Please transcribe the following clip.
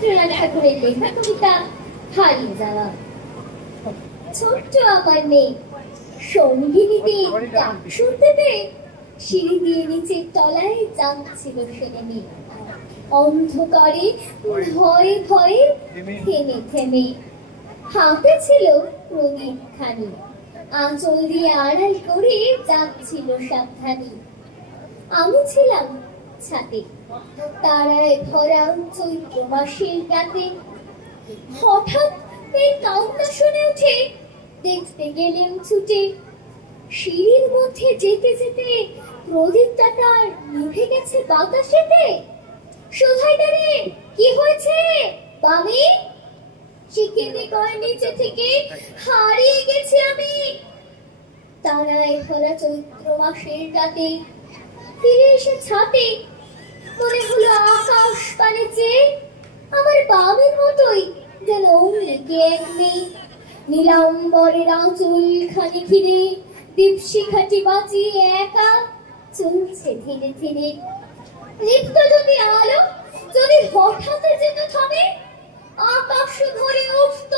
রবীন্দ্রনাথ ঠাকুরের লেখা কবিতা হারিয়ে যাওয়া। ছোট্ট আমার মেয়ে সঙ্গিনীতে ডাক শুনতে পেয়ে সিঁড়ি দিয়ে নিচের তলায় যাচ্ছিল সে নেমে, অন্ধকারে ভয়ে ভয়ে থেমে থেমে। হাতে ছিল প্রদীপ খানি, আঁচল দিয়ে আড়াল করে যাচ্ছিল সাবধানে। আমি ছিলাম ছাদে, তারায় ভরা চৈত্র মাসের রাতে। হঠাৎ এই কান্না শুনে উঠে দেখতে গেলেন ছুটে। সিঁড়ির মধ্যে যেতে যেতে প্রদীপটা তার নিভে গেছে বাতাসেতে। সুধাইদারে কি হয়েছে বামি? চিকেনে কয় নিচে থেকে হারিয়ে গেছি আমি। তারায় ভরা চৈত্র মাসের রাতে ফিরে এসে ছাদে মনে হলো আকাশ পানে চেয়ে আমার বামের মতোই যেন অমলিকে এক মেয়ে। নীলাম্বরের আঁচল খানি ঘিরে দীপশিখাটি বাঁচিয়ে একা চলছে ধীরে ধীরে। লিপ্ত যদি আলো যদি হঠাৎ যেন থামে, আকাশ ধরে উঠত